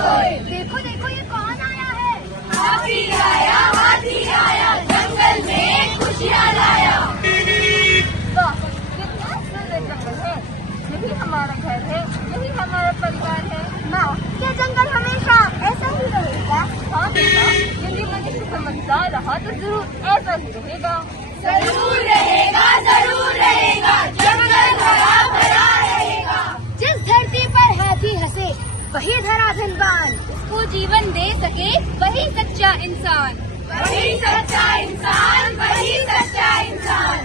सोए। देखो देखो ये कौन आया है? हाथी आया जंगल में खुशियाँ लाया। वाह, कितना सुंदर जंगल है। यही हमारा घर है, यही हमारा परिवार है। माँ, ये जंगल हमेशा ऐसा ही रहेगा? हाँ बेटा, यदि मनुष्य समझदार रहा तो जरूर ऐसा ही रहेगा। जरूर रहेगा, जंगल हरा भरा रहेगा। जिस धरती पर हाथी हंसे वही धरा धनवान, उसको जीवन दे सके वही सच्चा इंसान। वही सच्चा इंसान, वही सच्चा इंसान।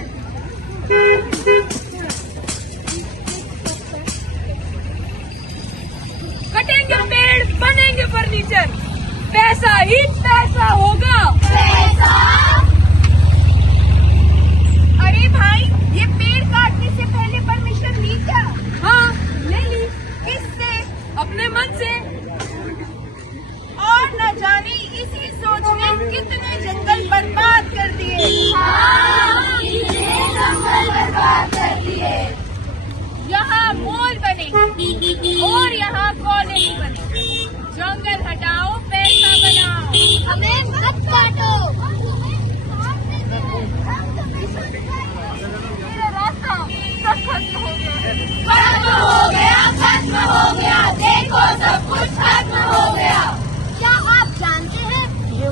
कटेंगे पेड़ बनेंगे फर्नीचर, पैसा ही पैसा होगा। पैसा? अरे भाई, ये पेड़ काटने से पहले परमिशन ली क्या? हाँ ले ली। किससे? अपने मन से। और न जाने इसी सोच ने कितने जंगल बर्बाद कर दिए। हाँ, कितने जंगल बर्बाद कर दिए। यहाँ मॉल बने और यहाँ कॉलेज बने। जंगल हटाओ, पैसा बनाओ। हमें मत काटो। मेरा रास्ता सब खत्म हो गया है। खत्म हो गया, देखो सब कुछ खत्म हो गया। क्या आप जानते हैं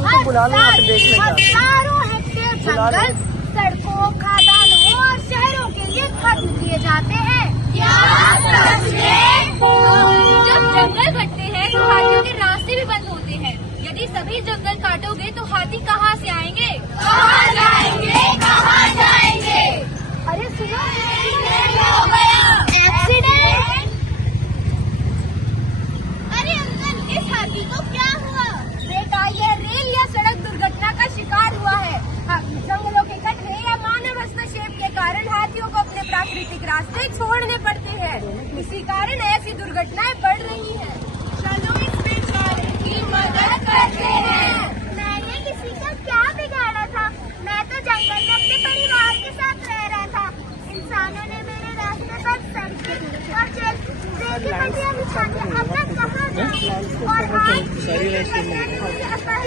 हर साल हजारों हेक्टेयर जंगल सड़कों, खदानों और शहरों के लिए खत्म किए जाते हैं? क्या सच में? जब जंगल कटते हैं तो हाथियों के रास्ते भी बंद होते हैं। यदि सभी जंगल काटोगे तो हाथी कहाँ से आएंगे? कहाँ जाएंगे? अरे सुनो, हो गया एक्सीडेंट! अरे अंकल, इस हाथी को क्या हुआ? बेटा, ये रेल या सड़क दुर्घटना का शिकार हुआ है। जंगलों के कटने या मानव हस्तक्षेप के कारण हाथियों को अपने प्राकृतिक रास्ते छोड़ने पड़ते हैं। इसी कारण ऐसी दुर्घटनाएं बढ़ रही हैं। चलो इस बेचारे की मदद करते हैं। मैंने किसी का क्या बिगाड़ा था? मैं तो जंगल में अपने परिवार के साथ रह रहा था। इंसानों ने मेरे रास्ते पर सड़कें और रेल की पटरियां बिछा दी। अब मैं कहाँ जाऊँ? और आज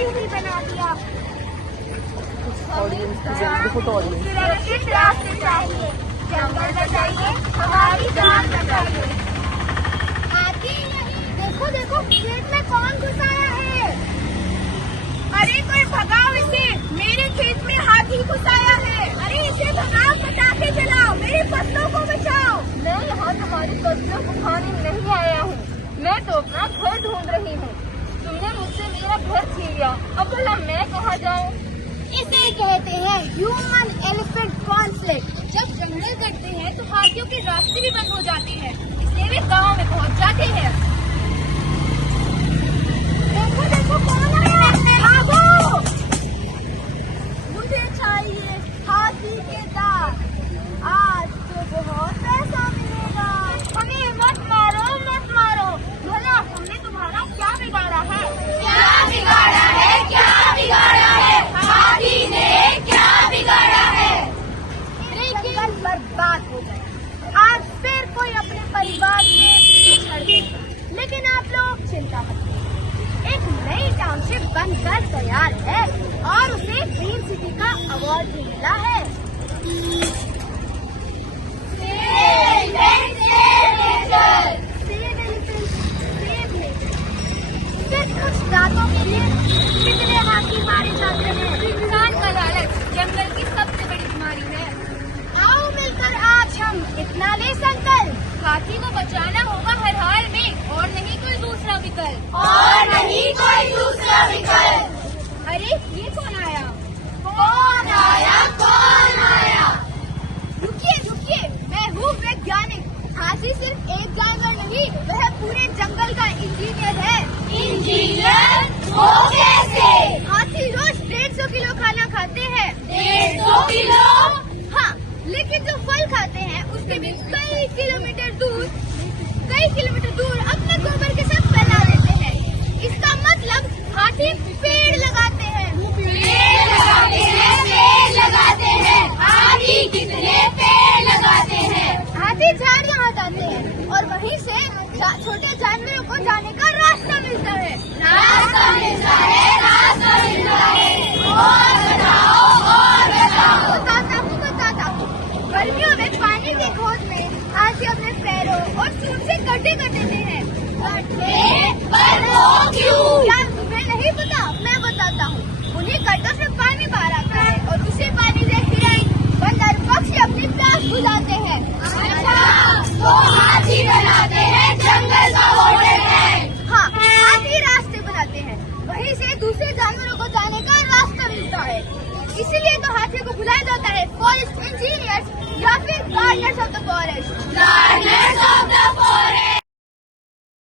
ही बना दिया। सुरक्षित रास्ते चाहिए, जंगल बचाइए, हमारी जान बचाइए। हाथी नहीं, देखो देखो, खेत में कौन घुस आया है? अरे कोई भगाओ इसे, मेरे खेत में हाथी घुस आया है। अरे इसे भगाओ, पटाखे जलाओ, मेरी फसलों को बचाओ। मैं यहाँ तुम्हारी फसलों को खाने नहीं आया हूँ, मैं तो अपना घर ढूंढ रही हूँ। तुमने मुझसे मेरा घर छीन लिया, अब भला मैं कहाँ जाऊँ? इसे कहते हैं ह्यूमन एलिफेंट कॉन्फ्लिक्ट। जब जंगल कटते हैं तो हाथियों के रास्ते भी बंद हो जाते हैं, इसलिए वे गाँव में पहुँच जाते हैं। देखो देखो कौन आया है, भागो! मुझे चाहिए हाथी के दांत, आज तो बहुत पैसा मिलेगा। हमें मत मारो, मत मारो। भला हमने तुम्हारा क्या बिगाड़ा है? हाथी ने क्या बिगाड़ा है? जंगल बर्बाद हो गए। आज फिर कोई अपने परिवार से बिछड़ गए। लेकिन आप लोग चिंता मत करिए, एक नई टाउनशिप बनकर तैयार है और उसे ग्रीन सिटी का अवार्ड भी मिला है। सिर्फ कुछ दांतों के लिए कितने हाथी मारे जाते हैं? इंसान का लालच जंगल की सबसे बड़ी बीमारी है। आओ मिलकर आज हम इतना ले संकल्प, हाथी को बचाना होगा हर हाल में और नहीं कोई दूसरा विकल्प। अरे ये कौन आया? रुकिए, मैं हूँ वैज्ञानिक। हाथी सिर्फ एक जानवर नहीं, वह पूरे जंगल का इंजीनियर है। वो कैसे? हाथी रोज 150 किलो खाना खाते हैं। 150 किलो? हाँ, लेकिन जो फल खाते हैं उसके भी कई किलोमीटर दूर अपने गोबर के साथ फैला देते हैं। इसका मतलब हाथी पेड़ लगाते हैं। हाथी कितने पेड़ लगाते हैं? हाथी झाड़ियाँ हटाते हैं और वहीं से छोटे जानवरों को जाने का रास्ता मिलता है। रास्ता मिलता है, रास्ता मिलता है। और बताओ, और बताओ। बताता हूँ। गर्मियों में पानी की खोज में हाथी अपने पैरों और सूंड से गड्ढे कर देते हैं। पर वो क्यों? क्या तुम्हें नहीं पता? मैं बताता हूँ। उन्हीं गड्ढों से पानी बाहर आता है और उसी पानी से हिरण, बंदर, पक्षी अपनी प्यास बुझाते हैं। अच्छा, तो हाथी बनाते हैं जंगल का वॉटर टैंक। हाँ, हाथी रास्ते बनाते हैं, वहीं से दूसरे जानवरों को जाने का रास्ता मिलता है। इसीलिए तो हाथी को बुलाया जाता है